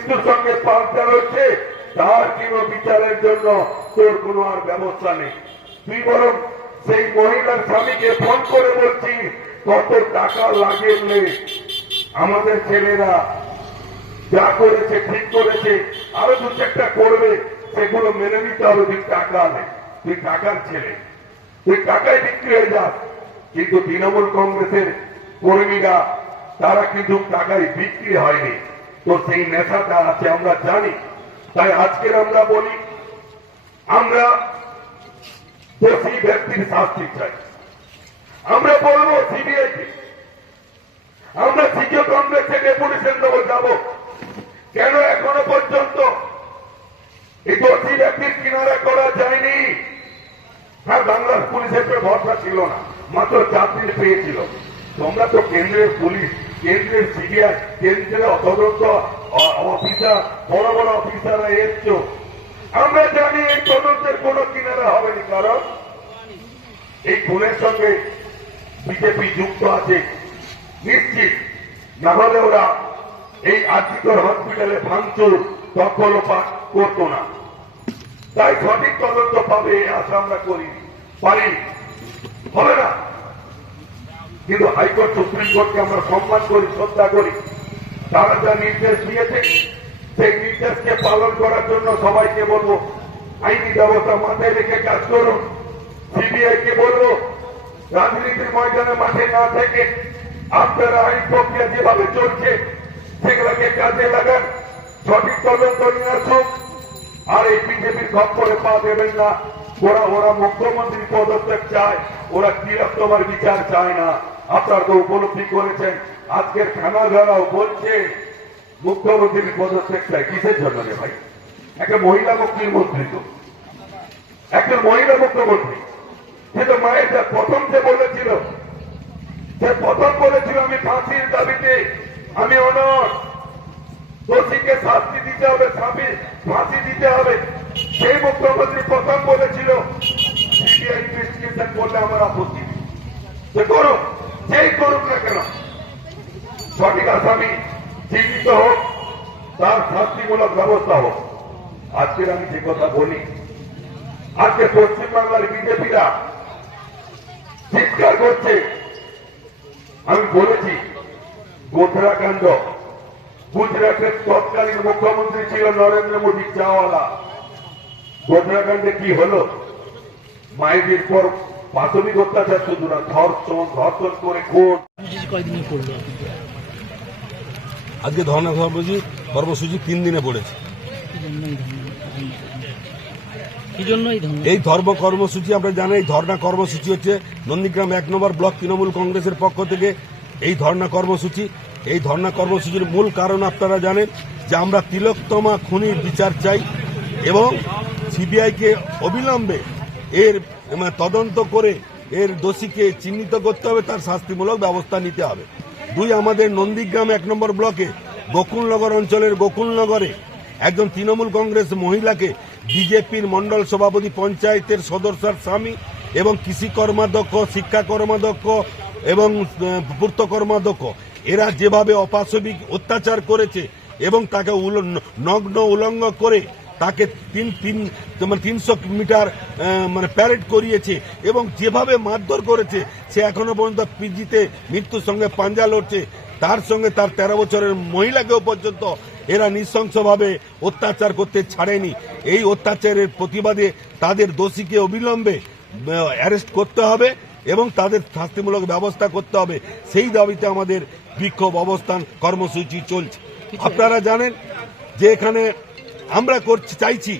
মৃত্যুর সঙ্গে পাল্টা রয়েছে তার কোনো বিচারের জন্য তোর কোনো আর ব্যবস্থা নেই। তুই বরং সেই মহিলার স্বামীকে ফোন করে বলছি, কত টাকা লাগেলে আমাদের ছেলেরা যা করেছে, ঠিক করেছে, আরও দু চারটা করবে, সেগুলো মেনে নিতে হবে, তুই টাকা নেই তুই টাকার ছেলে। তুই টাকায় বিক্রি হয়ে যাস। কিন্তু তৃণমূল কংগ্রেসের কর্মীরা, তারা কিন্তু টাকায় বিক্রি হয়নি। তো সেই নেশাটা আছে, আমরা জানি। তাই আজকের আমরা বলি, আমরা দোষী ব্যক্তির শাস্তি চাই। আমরা বলব সিবিআই আমরা সিজিও কংগ্রেসে ডেপুটেশন দেবো, যাব। কেন এখনও পর্যন্ত এই দোষী ব্যক্তির কিনারা করা যায়নি? হ্যাঁ বাংলার পুলিশের ভরসা ছিল না, মাত্র দিন পেয়েছিল তোমরা তো কেন্দ্রের পুলিশ। কেন্দ্রের সিবিআই কেন্দ্রের তদন্ত অফিসার, বড় বড় অফিসাররা এসছো। আমরা জানি এই তদন্তের কোনো কিনারা হবে না, কারণ এই খুনের সঙ্গে বিজেপি যুক্ত আছে। নিশ্চিত, না হলে ওরা এই আর্থিকর হসপিটালে ভাঙচুর দখলপাত করতো না। তাই সঠিক তদন্ত পাবে আশা আমরা করি। পারি। হবে না। কিন্তু হাইকোর্ট, সুপ্রিম কোর্টকে আমরা সম্মান করি, শ্রদ্ধা করি। তারা যা নির্দেশ দিয়েছে, সেই নির্দেশকে পালন করার জন্য সবাইকে বলব, আইনি ব্যবস্থা মাথায় রেখে কাজ করুন। সিবিআই কে বলব, রাজনীতির ময়দানে মাঠে না থেকে আপনারা আইন প্রক্রিয়া যেভাবে চলছে, সেগুলোকে কাজে লাগান। সঠিক তদন্ত নিয়ে আসুন আর এই বিজেপির খপ্পরে পা দেবেন না। ওরা ওরা মুখ্যমন্ত্রী পদত্যাগ চায়, ওরা তিরস্তমার বিচার চায় না? আপনারা তো উপলব্ধি করেছেন। আজকের খানাধারাও বলছে, মুখ্যমন্ত্রীর পদত্যাগ চায়। কিসের জন্য রে ভাই? একটা মহিলা মুক্তির মন্ত্রী তো। একটা মহিলা মুখ্যমন্ত্রী। সে তো মায়ের প্রথম যে বলেছিল, সে প্রথম বলেছিল, আমি ফাঁসির দাবিতে, আমি অনর। দোষীকে শাস্তি দিতে হবে ফাঁসি দিতে হবে। সেই মুখ্যমন্ত্রী প্রথম বলেছিল সিবিআই ইনভেস্টিগেশন করলে আমার আপত্তি। সে করুক, যেই করুক না কেন, সঠিক আসামি চিহ্নিত হোক, তার শাস্তিমূলক ব্যবস্থা হোক। আজকের আমি যে কথা বলি, আজকে পশ্চিমবাংলার বিজেপিরা চিৎকার করছে। আমি বলেছি গুজরাটের তৎকালীন মুখ্যমন্ত্রী ছিল নরেন্দ্র মোদী, চাওয়ালা। গোধরাকাণ্ডে কি হলো? মায়েদের পর প্রাথমিক অত্যাচার শুধু না ধর্ষণ ধর্ষণ করে খুন। আজকে ধর্ণা কর্মসূচি কর্মসূচি তিন দিনে পড়েছে। এই এই ধর্ম কর্মসূচি আমরা জানি এই ধর্ণা কর্মসূচি হচ্ছে নন্দীগ্রাম এক নম্বর ব্লক তৃণমূল কংগ্রেসের পক্ষ থেকে এই ধর্ণা কর্মসূচি। এই ধর্ণা কর্মসূচির মূল কারণ আপনারা জানেন যে আমরা তিলোত্তমা খুনির বিচার চাই এবং সিবিআইকে অবিলম্বে এর মানে, তদন্ত করে এর দোষীকে চিহ্নিত করতে হবে তার শাস্তিমূলক ব্যবস্থা নিতে হবে। দুই আমাদের নন্দীগ্রাম এক নম্বর ব্লকে গোকুলনগর অঞ্চলের গোকুলনগরে একজন তৃণমূল কংগ্রেস মহিলাকে বিজেপির মন্ডল সভাপতি পঞ্চায়েতের সদস্যার স্বামী এবং কৃষি কর্মাধ্যক্ষ শিক্ষা কর্মাধ্যক্ষ এবং পূর্ত কর্মাধ্যক্ষ এরা যেভাবে অপাশবিক অত্যাচার করেছে এবং তাকে নগ্ন উলঙ্গ করে তাকে তিন তিন মানে তিনশো মিটার মানে প্যারেড করিয়েছে এবং যেভাবে মারধর করেছে সে এখনও পর্যন্ত পিজিতে মৃত্যুর সঙ্গে পাঞ্জা লড়ছে। তার সঙ্গে তার তেরো বছরের মহিলাকেও পর্যন্ত এরা নৃশংসভাবে অত্যাচার করতে ছাড়েনি। এই অত্যাচারের প্রতিবাদে তাদের দোষীকে অবিলম্বে অ্যারেস্ট করতে হবে এবং তাদের শাস্তিমূলক ব্যবস্থা করতে হবে। সেই দাবিতে আমাদের বিক্ষোভ অবস্থান কর্মসূচি চলছে। আপনারা জানেন যে এখানে আমরা করছি, চাইছি।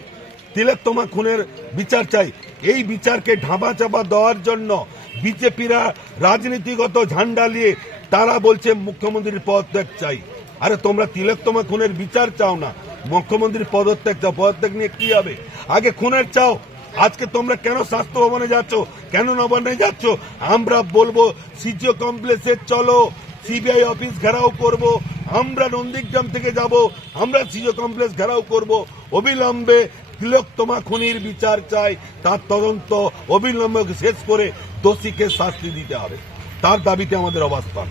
তিলোত্তমা খুনের বিচার চাই। এই বিচারকে ঢাবা চাপা দেওয়ার জন্য বিজেপিরা রাজনীতিগত ঝান্ডা নিয়ে তারা বলছে, মুখ্যমন্ত্রীর পদত্যাগ চাই। আরে তোমরা তিলোত্তমা খুনের বিচার চাও না। মুখ্যমন্ত্রীর পদত্যাগ চাও। পদত্যাগ নিয়ে কি হবে? আগে খুনের চাও। আজকে তোমরা কেন স্বাস্থ্য ভবনে যাচ্ছ? কেন নবান্নে যাচ্ছ? আমরা বলব, সিজিও কমপ্লেক্সে চলো। সিবিআই অফিস ঘেরাও করব। আমরা নন্দীগ্রাম থেকে যাব, আমরা সিজো কমপ্লেক্স ঘেরাও করব। অবিলম্বে তিলকতমা খুনির বিচার চাই। তার তদন্ত অবিলম্বে শেষ করে দোষীকে শাস্তি দিতে হবে। তার দাবিতে আমাদের অবস্থান।